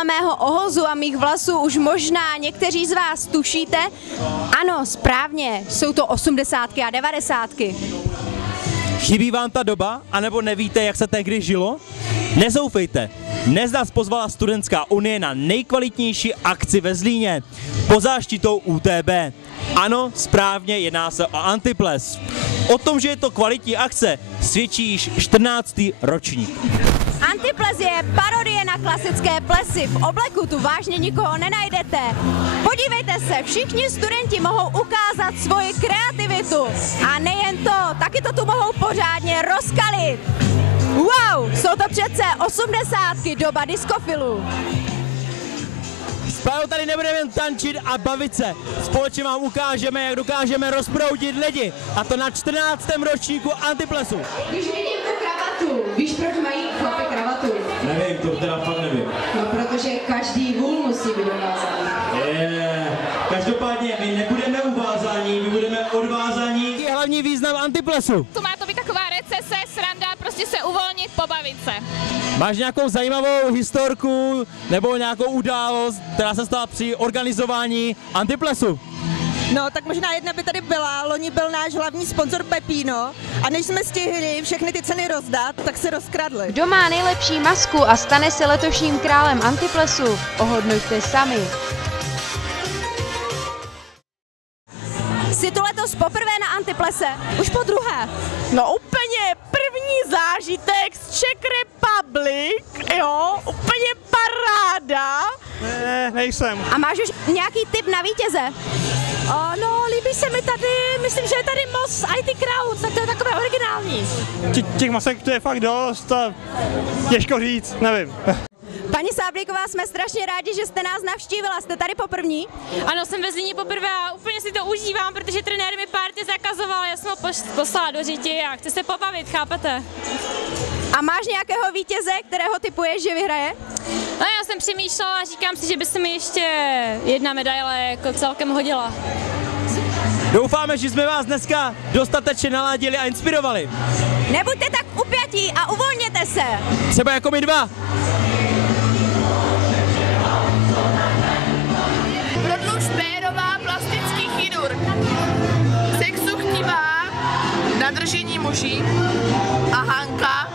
Podle mého ohozu a mých vlasů už možná někteří z vás tušíte. Ano, správně, jsou to 80 a 90. Chybí vám ta doba, anebo nevíte, jak se tehdy žilo? Nezoufejte, dnes nás pozvala Studentská unie na nejkvalitnější akci ve Zlíně pod záštitou UTB. Ano, správně, jedná se o Antiples. O tom, že je to kvalitní akce, svědčí již 14. ročník. Antiples je parodie na klasické plesy. V obleku tu vážně nikoho nenajdete. Podívejte se, všichni studenti mohou ukázat svoji kreativitu. A nejen to, taky to tu mohou pořádně rozkalit. Wow, jsou to přece 80. doba diskofilů. S Pajou tady nebudeme jen tančit a bavit se. Společně vám ukážeme, jak dokážeme rozproudit lidi. A to na 14. ročníku Antiplesu. Když vidím tu kravatu, víš, proč mají chlapi kravatu? Nevím, to teda fakt nevím. No, protože každý vůl musí být uvázaný. Každopádně my nebudeme uvázaní, my budeme odvázaní. Jaký je hlavní význam Antiplesu? To má to být taková recese, sranda, prostě se uvolnit, pobavit se. Máš nějakou zajímavou historku nebo nějakou událost, která se stala při organizování Antiplesu? No, tak možná jedna by tady byla. Loni byl náš hlavní sponzor Pepino a než jsme stihli všechny ty ceny rozdat, tak se rozkradly. Kdo má nejlepší masku a stane se letošním králem Antiplesu, ohodnoťte sami. Jsi tu letos poprvé na Antiplese? Už po druhé. No úplně první zážitek z Czech Republic, jo, úplně paráda. Ne, nejsem. A máš už nějaký tip na vítěze? No, líbí se mi tady, myslím, že je tady moc IT Crowd, tak to je takové originální. Těch masek to je fakt dost a těžko říct, nevím. Paní Sáblíková, jsme strašně rádi, že jste nás navštívila. Jste tady poprvní? Ano, jsem ve Zlíně poprvé a úplně si to užívám, protože trenér mi párty zakazoval, já jsem ho poslala do řiti a chci se pobavit, chápete? A máš nějakého vítěze, kterého typuješ, že vyhraje? No, já jsem přemýšlela a říkám si, že by se mi ještě jedna medaile jako celkem hodila. Doufáme, že jsme vás dneska dostatečně naladili a inspirovali. Nebuďte tak upjatí a uvolněte se. Třeba jako my dva. Prodluž Pérová, plastický chirurg. Sexuchtivá, nadržení muži a Hanka,